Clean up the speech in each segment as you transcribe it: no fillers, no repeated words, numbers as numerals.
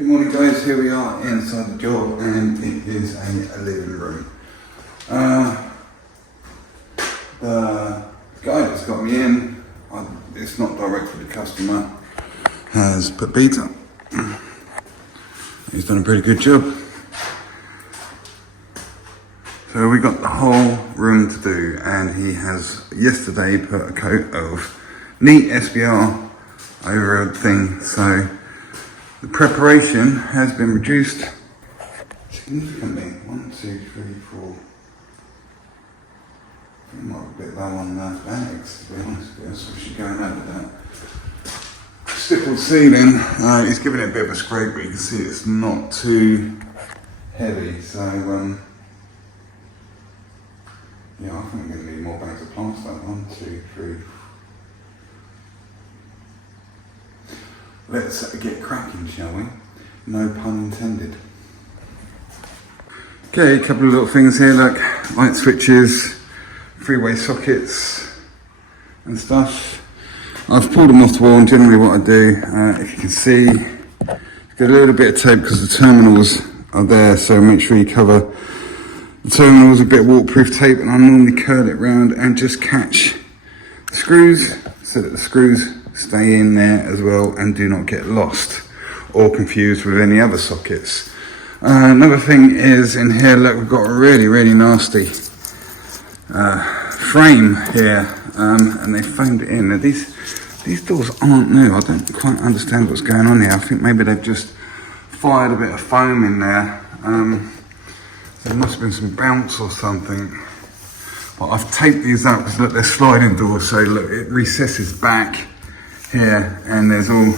Good morning guys, here we are inside the job and it is a living room. The guy that's got me in, it's not direct for the customer, has put beads up. He's done a pretty good job. So we got the whole room to do and he has yesterday put a coat of neat SBR over everything. So the preparation has been reduced significantly. 1, 2, 3, 4. It might be a bit low on the bags, to be honest with you, so we should go over that. Stippled ceiling, he's giving it a bit of a scrape, but you can see it's not too heavy. So, yeah, I think we're going to need more bags of plaster. 1, 2, 3. Let's get cracking, shall we? No pun intended. Okay, a couple of little things here, look, light switches, 3-way sockets and stuff. I've pulled them off the wall and generally what I do, if you can see, get a little bit of tape because the terminals are there, so make sure you cover the terminals with a bit of waterproof tape, and I normally curl it round and just catch the screws so that the screws stay in there as well and do not get lost or confused with any other sockets. Another thing is in here, look, we've got a really nasty frame here, and they foamed it in. Now these doors aren't new. I don't quite understand what's going on here. I think maybe they've just fired a bit of foam in there. There must have been some bounce or something. But I've taped these up because look, they're sliding doors, so look, it recesses back here and there's all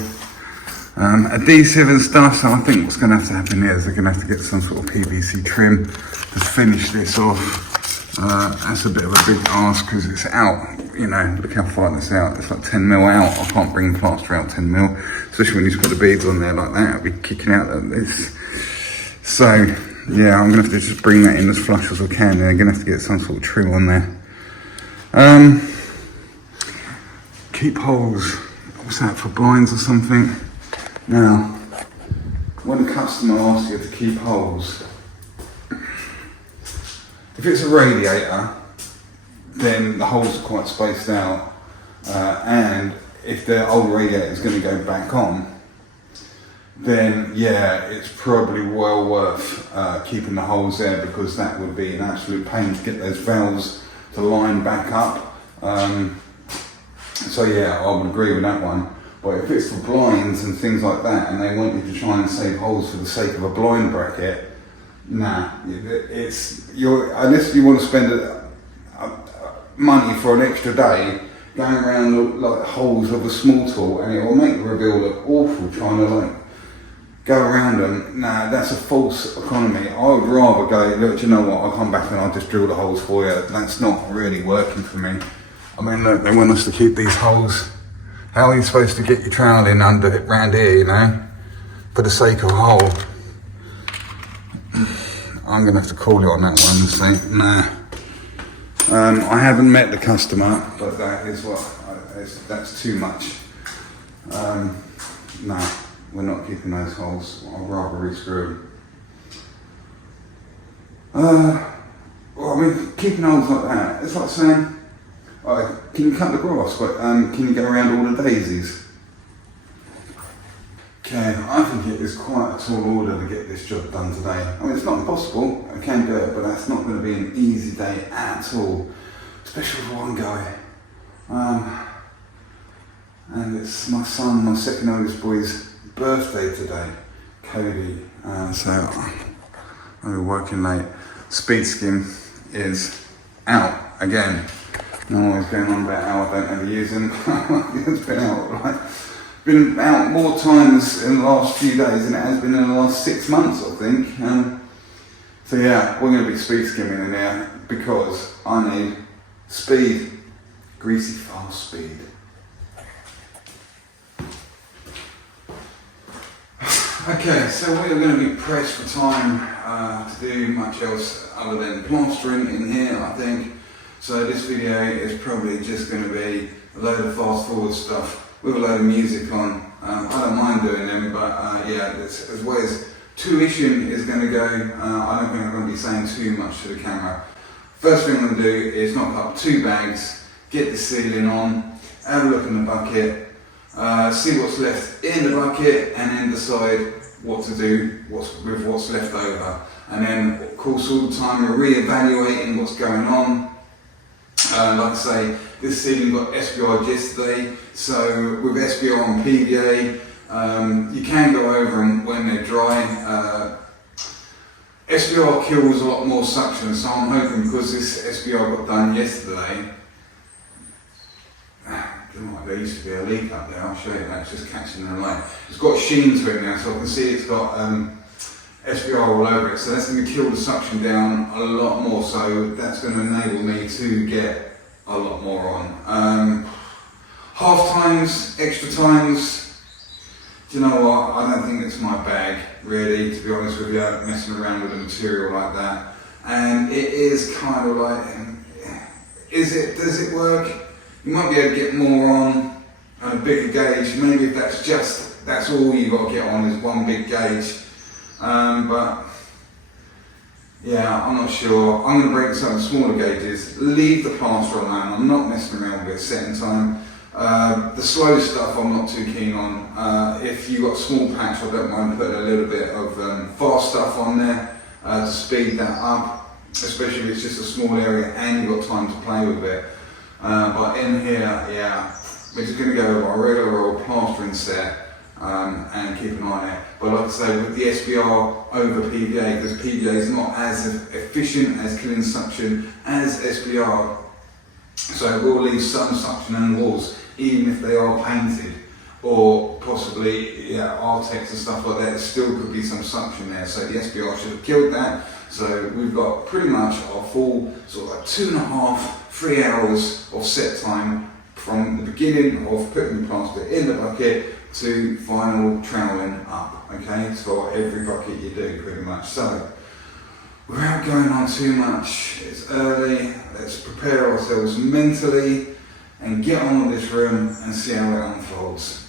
adhesive and stuff, so I think what's going to have to happen here is they're going to have to get some sort of PVC trim to finish this off. That's a bit of a big ask because it's out, you know, look how far that's out, it's like 10 mil out. I can't bring the plaster out 10 mil, especially when you just put the beads on there like that, it'll be kicking out like this. So yeah, I'm going to have to just bring that in as flush as I can. They're going to have to get some sort of trim on there. Keep holes. What's that, for blinds or something? Now, when a customer asks you to keep holes, if it's a radiator, then the holes are quite spaced out, and if the old radiator is going to go back on, then yeah, it's probably well worth keeping the holes there, because that would be an absolute pain to get those valves to line back up. So yeah, I would agree with that one. But if it's for blinds and things like that, and they want you to try and save holes for the sake of a blind bracket, nah, unless you want to spend money for an extra day going around like holes of a small tool, and it will make the reveal look awful trying to like go around them. Nah, that's a false economy. I would rather go, look, do you know what, I'll come back and I'll just drill the holes for you. That's not really working for me. I mean, look, they want us to keep these holes. How are you supposed to get your trowel in under it round here, you know, for the sake of a hole? I'm going to have to call it on that one and say, nah. I haven't met the customer, but that is that's too much. No, we're not keeping those holes. I'd rather re-screw them. Well, I mean, keeping holes like that, it's like saying, alright, can you cut the grass, but can you go around all the daisies? Okay, I think it is quite a tall order to get this job done today. I mean, it's not impossible, I can do it, but that's not going to be an easy day at all, especially for one guy. And it's my son, my second oldest boy's birthday today, Cody. So I'm working late. Speed skim is out again. No, he's going on about how I don't ever use him. It's been out more times in the last few days than it has been in the last 6 months, I think. So yeah, we're going to be speed skimming in there because I need speed, greasy fast speed. Okay, so we're going to be pressed for time to do much else other than plastering in here, I think. So this video is probably just going to be a load of fast forward stuff with a load of music on, I don't mind doing them, but yeah, as well as tuition is going to go, I don't think I'm going to be saying too much to the camera. First thing I'm going to do is knock up 2 bags, get the ceiling on, have a look in the bucket, see what's left in the bucket, and then decide what to do with what's left over. And then, of course, all the time we're re-evaluating what's going on. Like I say, this ceiling got SBR'd yesterday, so with SBR and PVA, you can go over them when they're dry. SBR kills a lot more suction, so I'm hoping because this SBR got done yesterday, there used to be a leak up there, I'll show you that, it's just catching the light. It's got sheen to it now, so I can see it's got SBR all over it, so that's going to kill the suction down a lot more, so that's going to enable me to get a lot more on. Half times, extra times, do you know what, I don't think it's my bag really, to be honest with you, messing around with a material like that. And it is kind of like, does it work? You might be able to get more on a bigger gauge, maybe if that's all you got to get on is one big gauge. But yeah, I'm not sure. I'm going to break some smaller gauges, leave the plaster alone. I'm not messing around with it setting time. The slow stuff I'm not too keen on. If you've got a small patch, I don't mind putting a little bit of fast stuff on there to speed that up, especially if it's just a small area and you've got time to play with it. But in here, yeah, we're just going to go with our regular old plastering set and keep an eye on it. But like I say, with the SBR over PVA, because PVA is not as efficient as killing suction as SBR, so it will leave some suction on the walls, even if they are painted, or possibly Artex and stuff like that, there still could be some suction there. So the SBR should have killed that. So we've got pretty much our full sort of like 2.5, 3 hours of set time from the beginning of putting the plaster in the bucket to final troweling up, okay? It's for every bucket you do pretty much. So without going on too much, it's early, let's prepare ourselves mentally and get on with this room and see how it unfolds.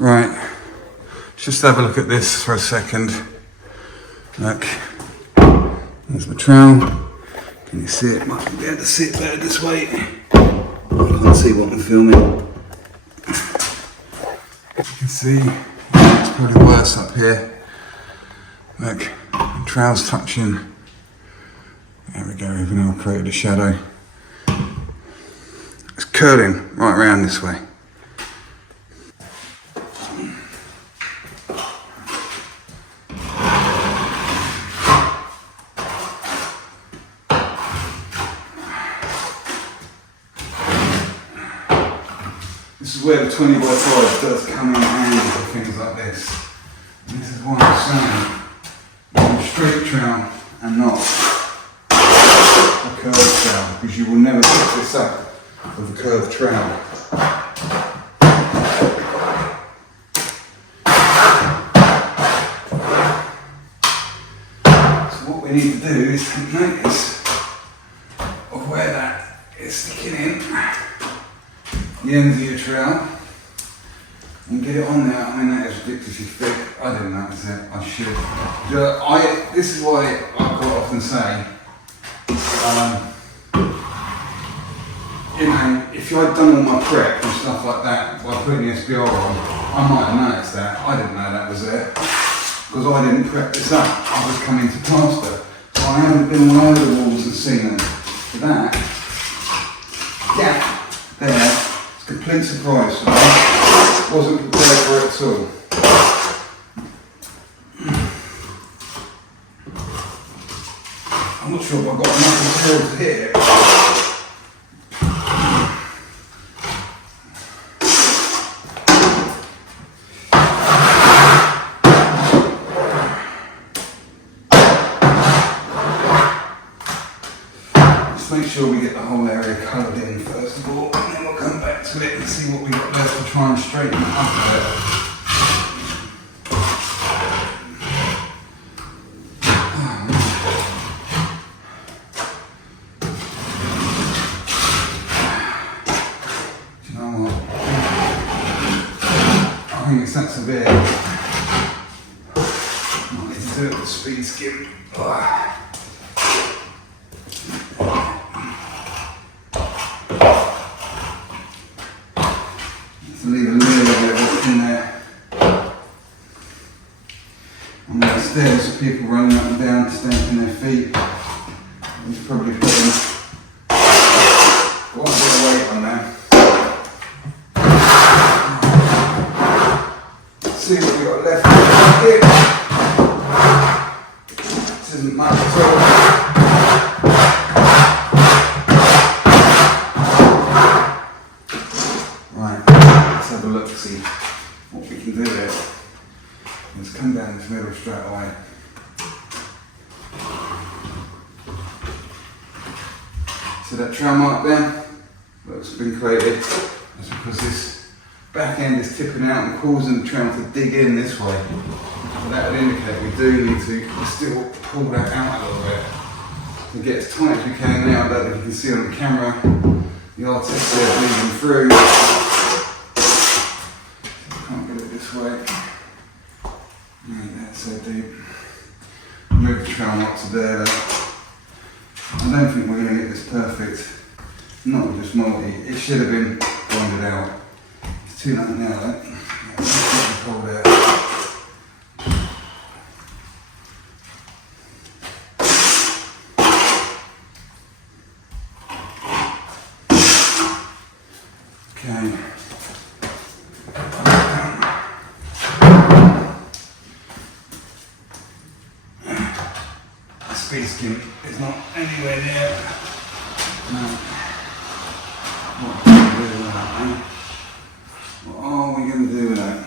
Right, just have a look at this for a second. Look, there's my trowel. Can you see it? Might be able to see it better this way. I can't see what I'm filming. You can see it's probably worse up here. Look, the trowel's touching. There we go, even though I've created a shadow. curling right around this way. This is where the 20 by 5 does come in handy for things like this. And this is why I'm saying, straight trowel and not a curved trowel, because you will never pick this up with a curved trowel. So what we need to do is take notice of where that is sticking in, the ends of your trowel, and get it on there. I mean, that is ridiculously thick. I didn't notice it. I should. This is why I quite often say, you know, if I'd done all my prep and stuff like that by putting the SBR on, I might have noticed that. I didn't know that was there because I didn't prep this up. I was coming to plaster, so I haven't been all over the walls and seen them. For that gap there. Complete surprise for me. Wasn't prepared for it at all. I'm not sure if I've got enough material to hit it. Let's make sure we get the whole area coloured in first of all, and then we'll come back to it and see what we've got left to try and straighten it up a bit. Do you know what? I think it's that severe. I need to do it with speed skim. Leave a little bit of it in there. And the stairs of people running up and down, stamping their feet. He's probably putting quite a bit of weight on there. Let's see what we've got left here. This isn't much at all. Let's have a look, see what we can do there. Let's come down this middle straight away. See that trail mark there? That's been created. That's because this back end is tipping out and causing the trail to dig in this way. So that would indicate we do need to still pull that out a little bit. To get as tight as we can now. I don't know if you can see on the camera the artist there bleeding through. This way. Right, that's so deep. Move the trail up to there. I don't think we're going to get this perfect. Not with this multi. It should have been bonded out. It's too late now, though. Let's pull there. Okay. Speed skim is not anywhere near. No. What are we going to do with that, eh? What are we going to do with that?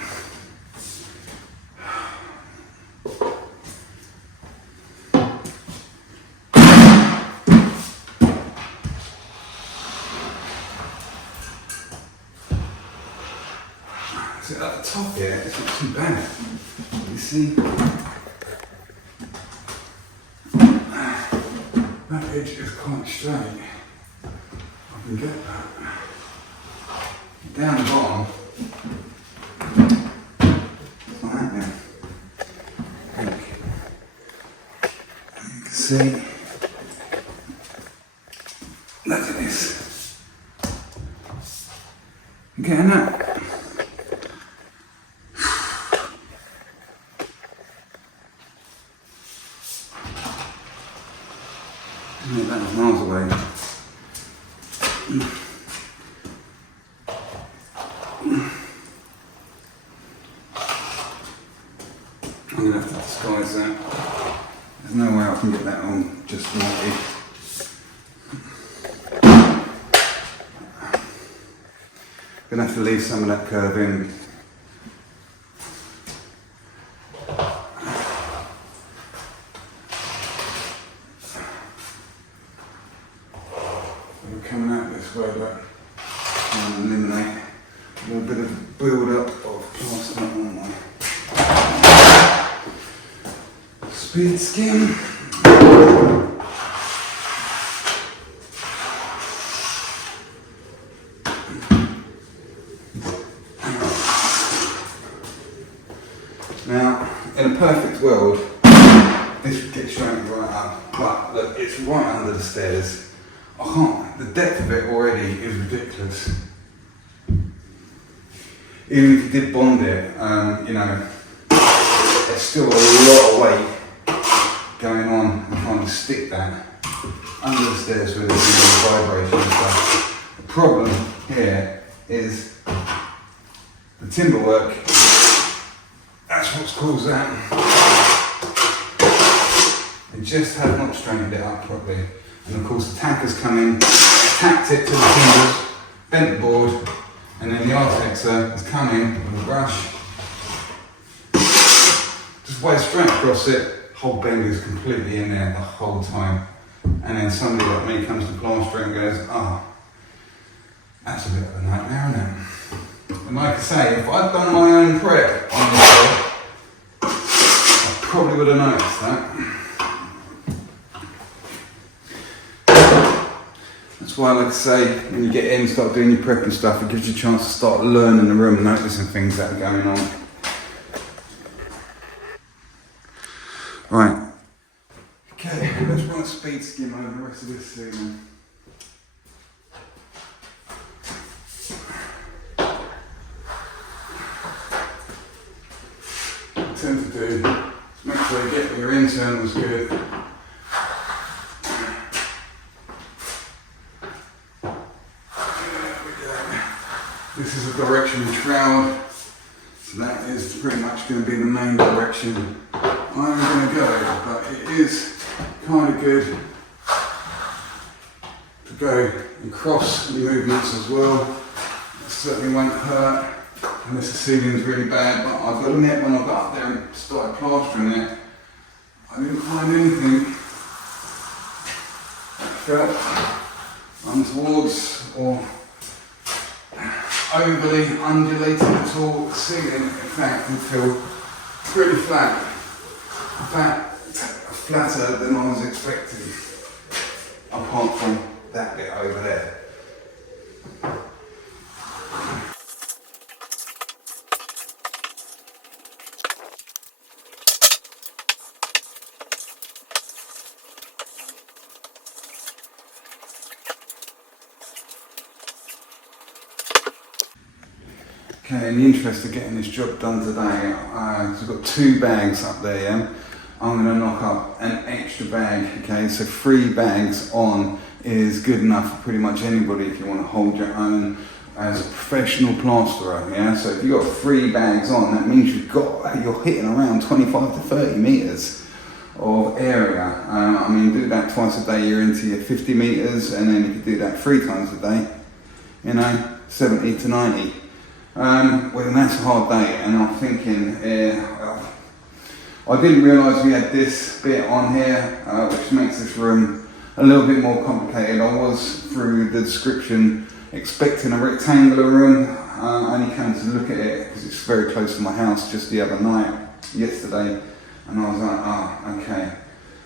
Is it at the top here? It's not too bad. You see? That edge is quite straight. I can get that. Down the bottom, it's not happening. I think. You can see. Look at this. You getting that? That was miles away. guy's that. There's no way I can get that on just right. Gonna have to leave some of that curve in. We're coming out this way, but I'm gonna eliminate a little bit of build up of plaster on my speed skin. Now, in a perfect world, this would get straightened right up, but look, it's right under the stairs. I can't, the depth of it already is ridiculous. Even if you did bond it, you know, there's still a lot of weight going on and trying to stick that under the stairs with the vibration and stuff. The problem here is the timber work. That's what's caused that. They just have not straightened it up properly. And of course the tackers come in, tacked it to the timbers, bent the board, and then the architecture has come in with a brush, just wade straight across it, whole bend is completely in there the whole time. And then somebody like me comes to plastering and goes, oh, that's a bit of a nightmare, isn't it? And like I say, if I'd done my own prep on this job, I probably would have noticed that. That's why, like I say, when you get in, start doing your prep and stuff, it gives you a chance to start learning the room and noticing things that are going on. Right. Okay, let's run a speed skim over the rest of this ceiling. What I tend to do is make sure you get your internals good. This is a direction shroud, so that is pretty much going to be the main direction I'm going to go, but it is kind of good to go and cross the movements as well. That certainly won't hurt unless the ceiling is really bad, but I've got to admit, when I got up there and started plastering it, I didn't find anything that felt untoward or overly undulated at all. The ceiling, in fact, would feel pretty flat. In fact, flatter than I was expecting, apart from that bit over there. Okay, in the interest of getting this job done today, I've got 2 bags up there, yeah? I'm going to knock up an extra bag, okay? So 3 bags on is good enough for pretty much anybody if you want to hold your own as a professional plasterer, yeah? So if you've got 3 bags on, that means you're hitting around 25 to 30 metres of area. I mean, do that twice a day, you're into your 50 metres, and then if you do that 3 times a day, you know, 70 to 90. Well, that's a hard day, and I'm thinking, I didn't realise we had this bit on here, which makes this room a little bit more complicated. I was, through the description, expecting a rectangular room. I only came to look at it because it's very close to my house just the other night, yesterday, and I was like, oh, okay.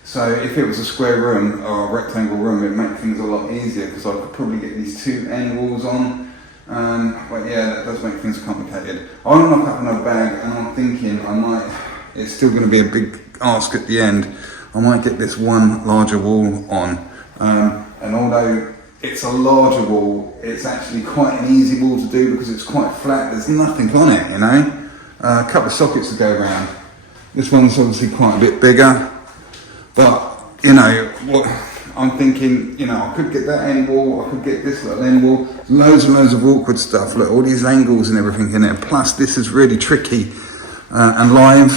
So if it was a square room or a rectangle room, it'd make things a lot easier because I could probably get these 2 end walls on. But yeah, that does make things complicated. I want to knock up another bag, and I'm thinking it's still going to be a big ask at the end. I might get this one larger wall on, and although it's a larger wall, it's actually quite an easy wall to do because it's quite flat, there's nothing on it, you know. A couple of sockets to go around. This one's obviously quite a bit bigger, but you know what I'm thinking, you know, I could get that end wall, I could get this little end wall, loads and loads of awkward stuff, look, all these angles and everything in there, plus this is really tricky and live,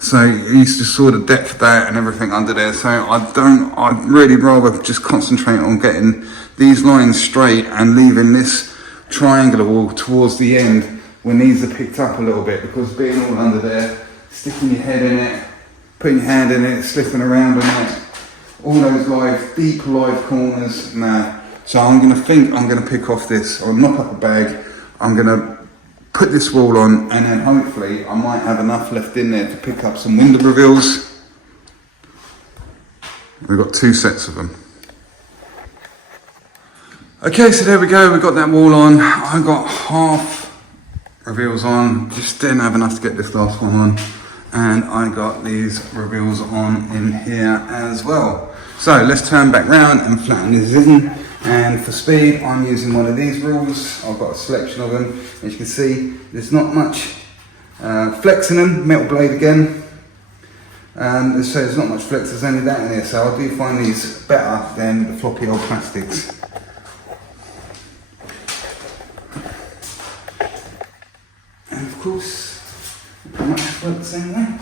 So you used to saw the depth of that and everything under there. So I'd really rather just concentrate on getting these lines straight and leaving this triangular wall towards the end when these are picked up a little bit, because being all under there, sticking your head in it, putting your hand in it, slipping around on it, all those deep live corners, nah. So I'm gonna pick off this, or knock up a bag, I'm gonna put this wall on, and then hopefully I might have enough left in there to pick up some window reveals. We've got 2 sets of them. Okay, so there we go, we got that wall on. I got half reveals on, just didn't have enough to get this last one on. And I got these reveals on in here as well. So let's turn back round and flatten this in. And for speed, I'm using one of these rules. I've got a selection of them. As you can see, there's not much flex in them. Metal blade again. So there's not much flex, there's only that in here. So I do find these better than the floppy old plastics. And of course, pretty much work the same way.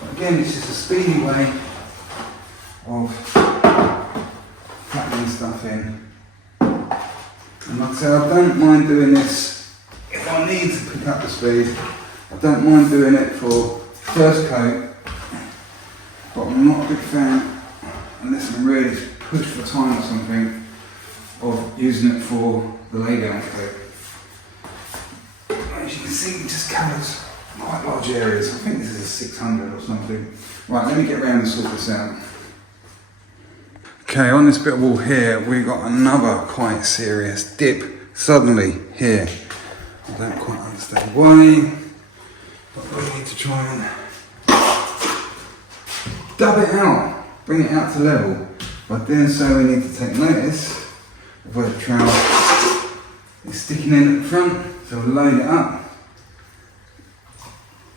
But again, it's just a speedy way of flattening stuff in. And like I said, I don't mind doing this if I need to pick up the speed. I don't mind doing it for first coat, but I'm not a big fan, unless I'm really pushed for time or something, of using it for the laydown coat. As you can see, it just covers quite large areas. I think this is a 600 or something. Right, let me get around and sort this out. Okay, on this bit of wall here, we've got another quite serious dip suddenly here. I don't quite understand why, but we need to try and dub it out, bring it out to level. By doing so, we need to take notice of where the trowel is sticking in at the front. So we'll load it up.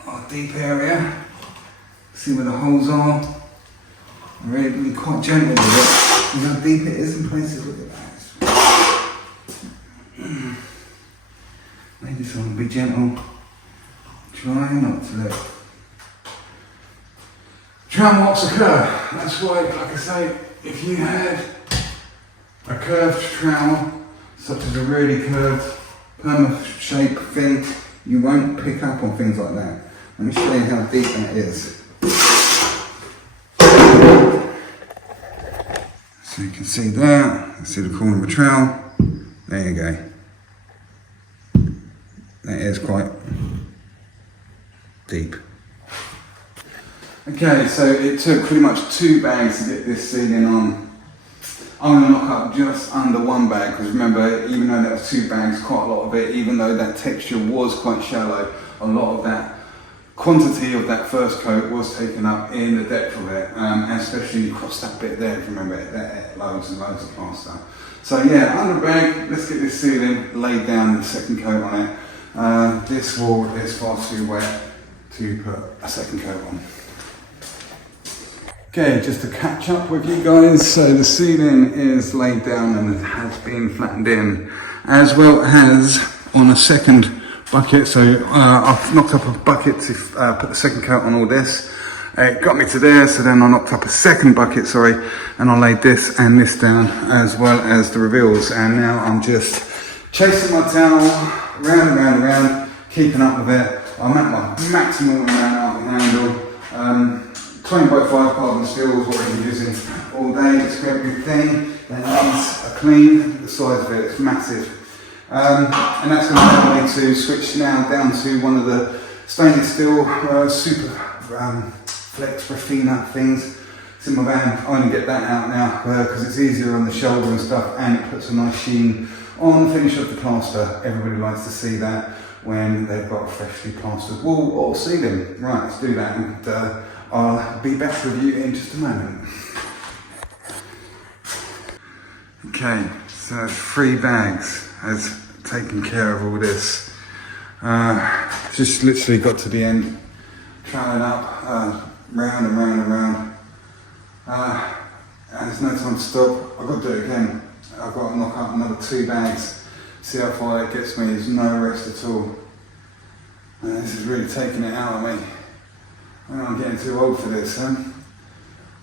Our deep area, see where the holes are. I'm really being quite gentle with it. You know how deep it is in places. Look at that. Maybe someone be gentle. Try not to let trowel marks occur. That's why, like I say, if you had a curved trowel, such as a really curved perma shape thing, you won't pick up on things like that. Let me show you how deep that is. So you can see there, see the corner of the trowel. There you go. That is quite deep. Okay, so it took pretty much 2 bags to get this ceiling on. I'm going to knock up just under 1 bag, because remember, even though that was 2 bags, quite a lot of it, even though that texture was quite shallow, a lot of that quantity of that first coat was taken up in the depth of it, and especially across that bit there, if you remember it, there, loads and loads of plaster. So yeah, under a bag, let's get this ceiling laid down, the second coat on it. This wall is far too wet to put a second coat on. Okay, just to catch up with you guys, so the ceiling is laid down and it has been flattened in, as well as on a second bucket. So I've knocked up a bucket to put the second coat on all this. It got me to there, so then I knocked up a second bucket, and I laid this and this down, as well as the reveals. And now I'm just chasing my towel round and round and round, keeping up with it. I'm at my maximum amount I can handle. 20 by 5 carbon steel is what I've been using all day. It's a great big thing. That needs a clean. The size of it is massive. And that's going to allow me to switch now down to one of the stainless steel super flex Rafina things. It's in my van. I only get that out now because it's easier on the shoulder and stuff, and it puts a nice sheen on the finish of the plaster. Everybody likes to see that when they've got a freshly plastered wall or ceiling. Right, let's do that, and I'll be back with you in just a moment. Okay, so 3 bags has taken care of all this. Just literally got to the end, troweling up, round and round and round. And there's no time to stop. I've got to do it again. I've got to knock up another 2 bags. See how far it gets me. There's no rest at all. This is really taking it out of me. I'm getting too old for this, huh?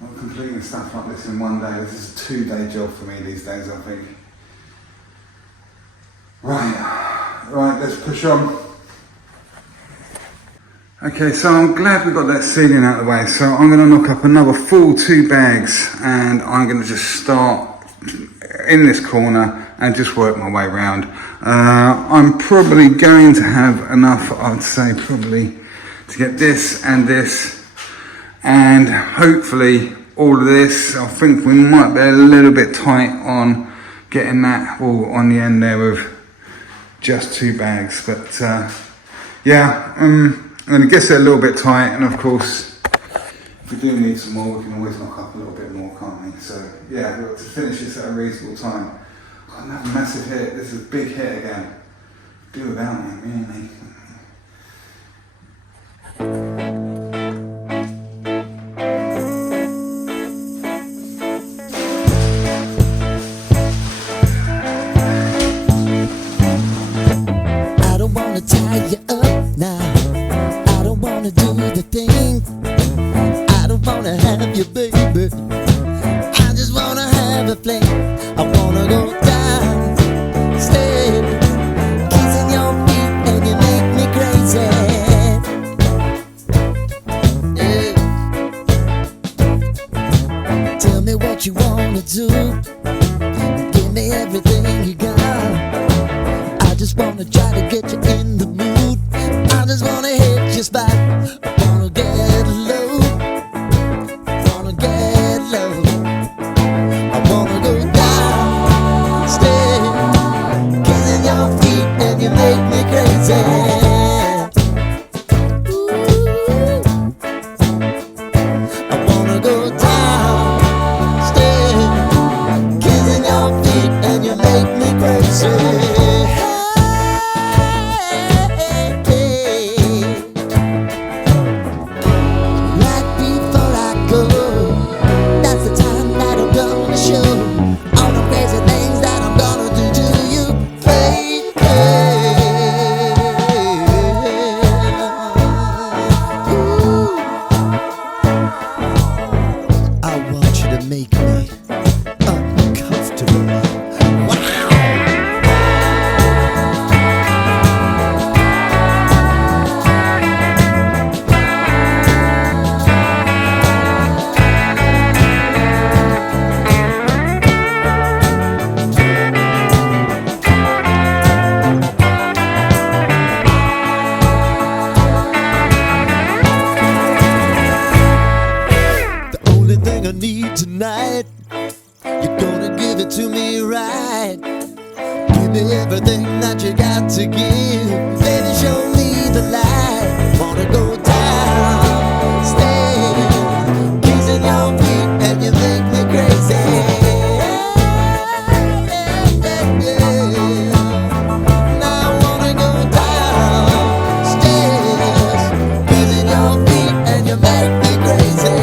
I'm completing stuff like this in one day. This is a 2-day job for me these days, I think. Right, let's push on. Okay, so I'm glad we got that ceiling out of the way. So I'm going to knock up another full 2 bags and I'm going to just start in this corner and just work my way around. I'm probably going to have enough, I'd say probably, to get this and hopefully all of this. I think we might be a little bit tight on getting that all on the end there with just 2 bags, but yeah, I'm going to guess it a little bit tight, and of course if we do need some more we can always knock up a little bit more, can't we? So yeah, we've got to finish this at a reasonable time. Got another massive hit. This is a big hit again. Do without me, really. Tie you up now. I don't wanna do the thing. I don't wanna have you, baby. I just wanna have a fling. I wanna go down, stay, kissing your feet, and you make me crazy. Yeah. Tell me what you wanna do. Give me everything you got. I just wanna try to get you in the mood. I just wanna hit your spot. I wanna get low. Wanna get low. I wanna go down, stay, kissing your feet, and you make me crazy. Ooh. I wanna go down, stay, kissing your feet, and you make me crazy. Tonight, you're gonna give it to me right. Give me everything that you got to give. Baby, show me the light. Wanna go down, stay, kissing your feet, and you make me crazy. Now I wanna go downstairs, kissing your feet, and you make me crazy.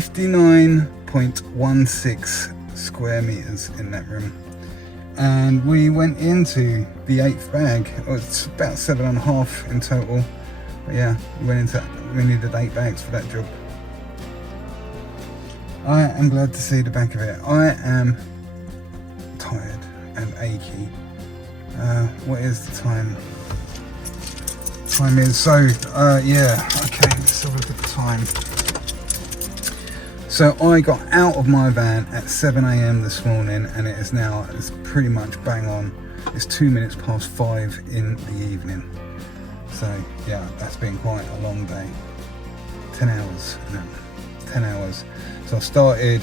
59.16 square meters in that room. And we went into the 8th bag. Oh, it's about 7.5 in total. But yeah, we needed 8 bags for that job. I am glad to see the back of it. I am tired and achy. What is the time? Time is yeah, okay, let's have a look at the time. So I got out of my van at 7 AM this morning, and it's pretty much bang on. It's 2 minutes past 5 in the evening. So yeah, that's been quite a long day. 10 hours. So I started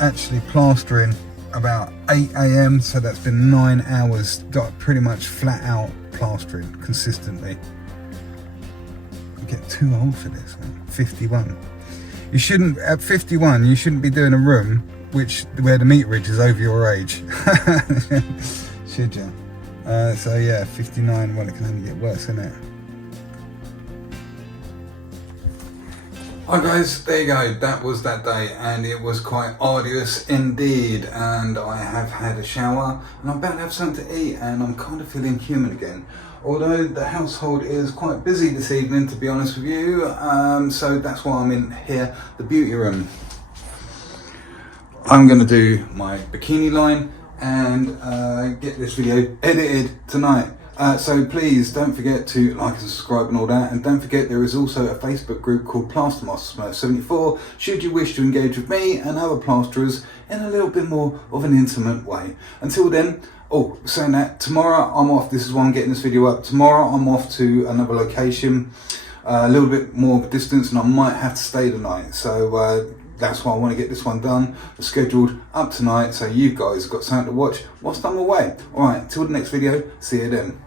actually plastering about 8 AM, so that's been 9 hours, pretty much flat out plastering consistently. You get too old for this, man. 51. You shouldn't, at 51, you shouldn't be doing a room where the meterage is over your age. Should you? So yeah, 59, well, it can only get worse, isn't it? Hi guys, there you go, that was that day, and it was quite arduous indeed, and I have had a shower and I'm about to have something to eat, and I'm kind of feeling human again, although the household is quite busy this evening, to be honest with you, so that's why I'm in here, the beauty room. I'm going to do my bikini line and get this video edited tonight. So please don't forget to like and subscribe and all that, and don't forget there is also a Facebook group called Plaster74 should you wish to engage with me and other plasterers in a little bit more of an intimate way. Until then, saying that, tomorrow I'm off. This is why I'm getting this video up. Tomorrow I'm off to another location, a little bit more of a distance, and I might have to stay the night, so that's why I want to get this one done, scheduled up tonight, so you guys have got something to watch whilst I'm away. Alright, till the next video, see you then.